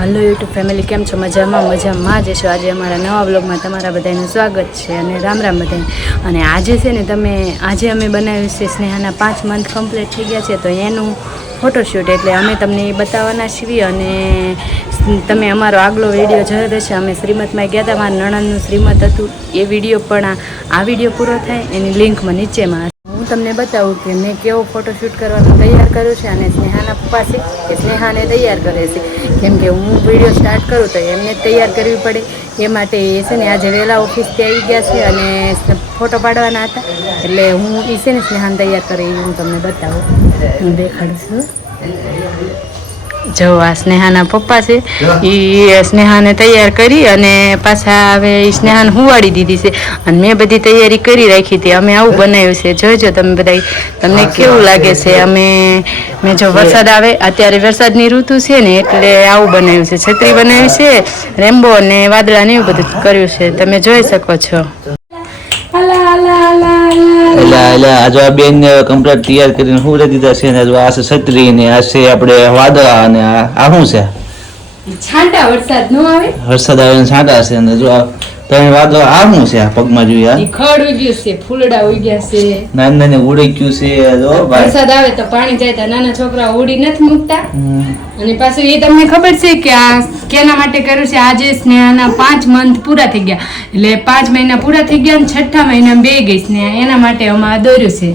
Hello YouTube family કેમ છો? મજામાં મજામાં જ છો. આજે અમારા નવા બ્લોગમાં તમારા બધાનું સ્વાગત છે અને રામ રામ બધાને. અને આજે છે ને તમે, આજે અમે બનાવ્યું છે સ્નેહાના પાંચ મંથ કમ્પ્લીટ થઈ ગયા છે, તો એનું ફોટોશૂટ એટલે અમે તમને એ બતાવવાના છીએ અને તમે અમારો આગલો વીડિયો જોયો હશે. અમે શ્રીમતમાં ગયા હતા. મારા નણંદનું શ્રીમત હતું. એ વીડિયો પણ આ- વીડિયો પૂરો થાય. એની લિંકમાં નીચેમાં હશે. હું તમને બતાવું કે મેં કેવો ફોટોશૂટ કરવાનું તૈયાર કર્યું છે અને સ્નેહાના પપ્પા છે એ સ્નેહાને તૈયાર કરે છે. કેમ કે હું વીડિયો સ્ટાર્ટ કરું તો એમને તૈયાર કરવી પડે. એ માટે એ છે ને આજે વહેલા ઓફિસથી આવી ગયા છે અને ફોટો પાડવાના હતા. એટલે હું એ છે ને સ્નેહાને તૈયાર કરી હું તમને બતાવું. હું દેખાડું છું. જો આ સ્નેહાના પપ્પા છે એ સ્નેહાને તૈયાર કરી અને પાછા હવે એ સ્નેહાને હુવાડી દીધી છે. અને મેં બધી તૈયારી કરી રાખી હતી. અમે આવું બનાવ્યું છે. જોજો તમે બધા તમને કેવું લાગે છે? અમે મેં જો વરસાદ આવે અત્યારે વરસાદની ઋતુ છે ને એટલે આવું બનાવ્યું છે. છત્રી બનાવી છે રેમ્બો અને વાદળાને એવું બધું કર્યું છે. તમે જોઈ શકો છો. એટલે એટલે આ બેન કમ્પ્લીટ તૈયાર કરીને હું દીધા છે ને આ છે છત્રી ને આ છે આપણે વાદળા અને આ શું છે? છાંટા વરસાદ નો આવે? વરસાદ આવે છાંટા છે અને જો આ ત્રણ વાદળા આ શું છે આ પગમાં જોઈએ આ ખડ ઉગ્યું છે ફૂલડા ઉગ્યા છે. નાના નાની ઉડી ગયું છે જો વરસાદ આવે તો પાણી જાય તો નાના છોકરા ઉડી નથી મૂકતા. અને પાછું એ તમને ખબર છે કે આ કેના માટે કર્યું છે? આજે સ્નેહાના પાંચ મંથ પૂરા થઈ ગયા. એટલે પાંચ મહિના પૂરા થઈ ગયા અને છઠ્ઠા મહિના બે ગઈ સ્નેહા. એના માટે અમે આ દોર્યું છે.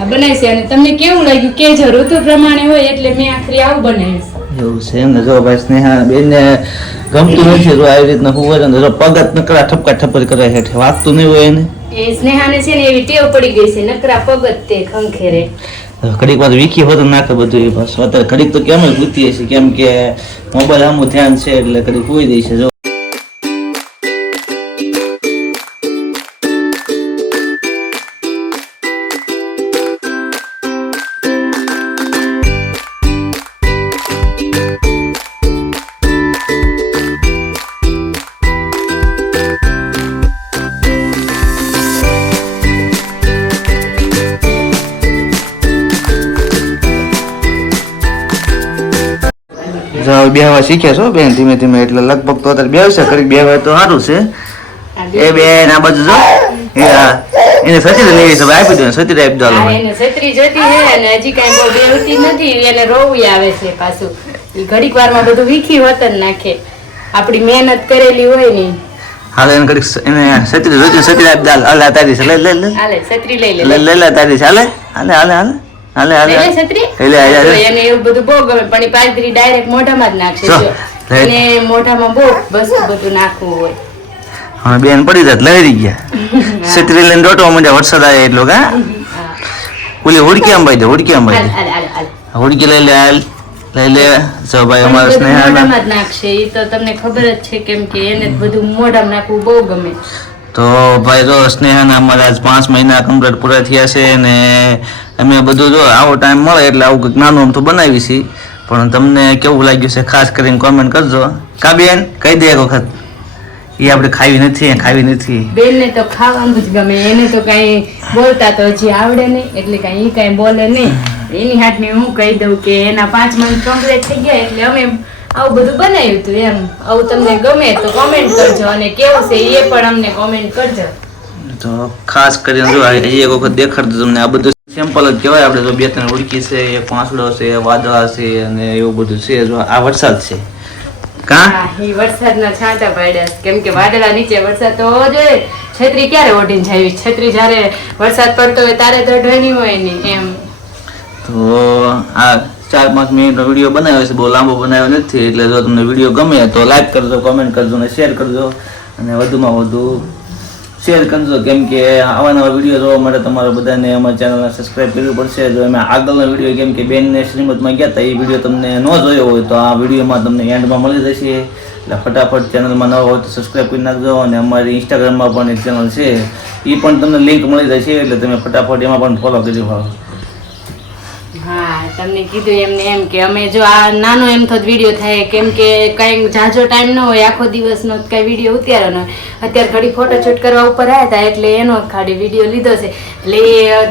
આ બનાવી છે. અને તમને કેવું લાગ્યું? કે જો ઋતુ પ્રમાણે હોય એટલે મેં આખરી આવું બનાવ્યું એવું છે એમ ને. જો ભાઈ સ્નેહા બેન ગમતું નથી જો આવી રીતના હું હોય ને જો પગત નકરા ઠપકા ઠપક કરે છે. વાગતું નહીં હોય એને. એ સ્નેહાને છે ને એવી ટેવ પડી ગઈ છે. નકરા પગત તે ખંખેરે. ઘડીક વાર વીખી હોત નાખે બધું એ બસ અત્યારે ઘડીક તો કેમ જ છે કેમ કે મોબાઈલ આમું ધ્યાન છે એટલે ઘડીક હોઈ દે છે. જો બેહવા શીખ્યા છો બેન ધીમે ધીમે એટલે લગભગ તો અત્યારે બેહશે કરી બેહવા તો સારું છે. એ બેન. આ બધું જો. એને સચી લેવી છે આપી દો સચી આપી દો એને છત્રી જતી છે અને હજી કાંઈ બહુ બેહતી નથી એને રોવું આવે છે પાછું. એ ઘડીક વારમાં બધું વીખી વતન નાખે. આપણી મહેનત કરેલી હોય ને હાલે એને ઘડીક એને સચી રોજ સચી આપી દો. હાલે તારી છે. લે લે લે હાલે છત્રી લઈ લે લે લે લે તારી છે. હાલે હાલે હાલે હાલે. હાલે હાલે લઈ છત્રી? લે, લે, લે, લે. તો એને એવું બધું બહુ ગમે પણ એ પાદરી ડાયરેક્ટ મોઢામાં જ નાખશે જો, અને મોઢામાં બહુ બસ બધું નાખવું હોય. હા બેન પડી જાત લહેરી ગયા. છત્રી લઈને ડોટો માંડ્યા વરસાદ આવે એટલો કા? ઓલી હુડકી આમ બાઈ હુડકી આમ દે. હુડકી લઈ લે હાલ લઈ લે. જો ભાઈ અમારા બધું મોઢામાં જ નાખશે એ તો તમને ખબર જ છે કેમ કે એને બધું મોઢામાં નાખવું બહુ ગમે. તો ભાઈ જો સ્નેહાના અમારા પાંચ મહિના કમ્પ્લીટ પૂરા થયા છે ને અમે બધું જો આવો ટાઈમ મળે એટલે આવું કંઈક નાનું અમથું બનાવી છીએ પણ તમને કેવું લાગ્યું છે ખાસ કરીને કોમેન્ટ કરજો. કા બેન કહી દે એક વખત. એ આપણે ખાવી નથી ખાવી નથી. બેનને તો ખાવાનું જ ગમે, એને તો કાંઈ બોલતા તો હજી આવડે નહીં, એટલે કાંઈ એ કાંઈ બોલે નહીં. એની હાથની હું કહી દઉં કે એના પાંચ મંથ કમ્પ્લીટ થઈ ગયા, એટલે અમે આવું બધું બનાવ્યું હતું એમ. આવું તમને ગમે તો કોમેન્ટ કરજો અને કેવું છે એ પણ અમને કોમેન્ટ કરજો. તો ખાસ કરીને જો એક વખત દેખાડતો તમને આ બધું સિમ્પલ જ કહેવાય. આપણે જો બે ત્રણ ઉડકી છે એક પાંસડો છે વાદળા છે અને એવું બધું છે. જો આ વરસાદ છે. કા? એ વરસાદના છાંટા પાડ્યા કેમ કે વાદળા નીચે વરસાદ તો હોવો જોઈએ. છત્રી ક્યારે ઓઢીને જાય છત્રી જ્યારે વરસાદ પડતો હોય ત્યારે તો ઢળી હોય ને એમ. તો આ ચાર પાંચ મિનિટનો વીડિયો બનાવ્યો છે, બહુ લાંબો બનાવ્યો નથી, એટલે જો તમને વીડિયો ગમે તો લાઈક કરજો કોમેન્ટ કરજો અને શેર કરજો. અને વધુમાં વધુ શેર કરજો, કેમ કે આવા નવા વીડિયો જોવા માટે તમારે બધાને અમારી ચેનલને સબસ્ક્રાઈબ કરવી પડશે. જો અમે આગળનો વીડિયો, કેમ કે બેનને શ્રીમદમાં ગયા હતા, એ વીડિયો તમને ન જોયો હોય તો આ વિડીયોમાં તમને એન્ડમાં મળી જશે. એટલે ફટાફટ ચેનલમાં નવા હોય તો સબસ્ક્રાઈબ કરી નાખજો અને અમારી ઇન્સ્ટાગ્રામમાં પણ એક ચેનલ છે, એ પણ તમને લિંક મળી જશે, એટલે તમે ફટાફટ એમાં પણ ફોલો કરી તો તમને કીધું એમને એમ કે અમે જો આ નાનો એમ તો વીડિયો થાય કેમ કે કાંઈ જાજો ટાઈમ ન હોય આખો દિવસનો કાંઈ વીડિયો ઉતારવાનો અત્યારે ઘડી ફોટોશૂટ કરવા ઉપર આવ્યા હતા એટલે એનો ખાલી વીડિયો લીધો છે. એટલે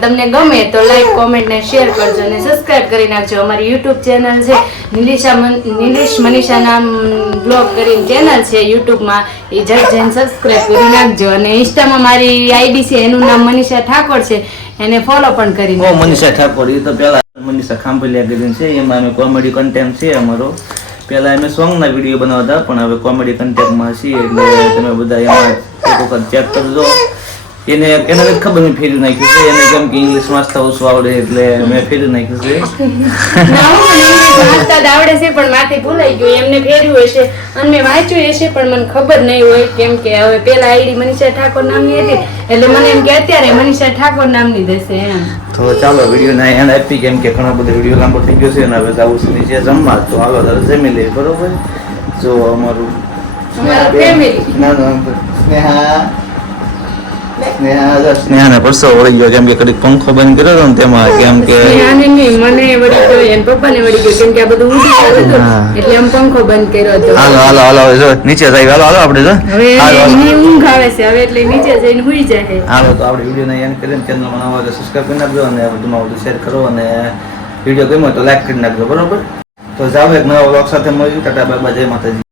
તમને ગમે તો લાઈક કોમેન્ટ ને શેર કરજો અને સબસ્ક્રાઇબ કરી નાખજો. અમારી યુટ્યુબ ચેનલ છે નિલિશા નિલેશ મનીષા નામ બ્લોગ કરીને ચેનલ છે યુટ્યુબમાં એ જટ જઈને સબસ્ક્રાઈબ કરી નાખજો. અને ઇન્સ્ટામાં મારી આઈડી છે એનું નામ મનીષા ઠાકોર છે. એને ફોલો પણ કરી મનીષા ઠાકોર એ તો પેલા મનીષા ખાંભલિયા કરીને છે. એમાં અમે કોમેડી કન્ટેન્ટ છે અમારો. પહેલાં અમે સોંગના વીડિયો બનાવતા પણ હવે કોમેડી કન્ટેન્ટમાં છીએ એટલે તમે બધા એમાં એક વખત ચેક કરજો. એને એને ખબર નહીં ફેરી નાખ્યું છે એને કેમ કે ઇંગ્લિશ વાંચતા ઓછું આવડે એટલે મેં ફેરી નાખ્યું છે. વાંચતા આવડે છે પણ માથે ભૂલાઈ ગયું એમને ફેર્યું હશે. અને મેં વાંચ્યું હશે પણ મને ખબર નહીં હોય કેમ કે હવે પેલા આઈડી મનીષા ઠાકોર નામની હતી. એટલે મને એમ કે અત્યારે મનીષા ઠાકોર નામની દેશે એમ. તો ચાલો વીડિયો ના એન્ડ આપી કેમ કે ઘણા બધા વીડિયો લાંબો થઈ ગયો છે અને હવે જવું છે નીચે જમવા. તો હાલો તારે જમી લે બરોબર? જો અમારું અમારું family. ના ના સ્નેહા. સ્નેહાને પરસો વળી ગયો કેમ કે કડીક પંખો બંધ કર્યો હતો ને તેમાં કેમ કે સ્નેહાને નહીં મને વળી ગયો એન પપ્પાને વળી ગયો કેમ કે આ બધું ઉડી ગયું હતું. એટલે આમ પંખો બંધ કર્યો હતો. હાલો હાલો હાલો જો નીચે જઈ હાલો હાલો આપણે જો. હવે. એની ઊંઘ આવે છે હવે એટલે નીચે જઈને હુઈ જાય હાલો તો આપણે વિડીયોને એન્ડ કરીને ચેનલ હોય તો સબસ્ક્રાઈબ કરી નાખજો અને વધુમાં વધુ શેર કરો અને વીડિયો ગમ્યો તો લાઈક કરી નાખજો બરોબર? તો જાવ એક નવા વ્લોગ સાથે મળ્યું ટાટા બાય બાય જય માતાજી.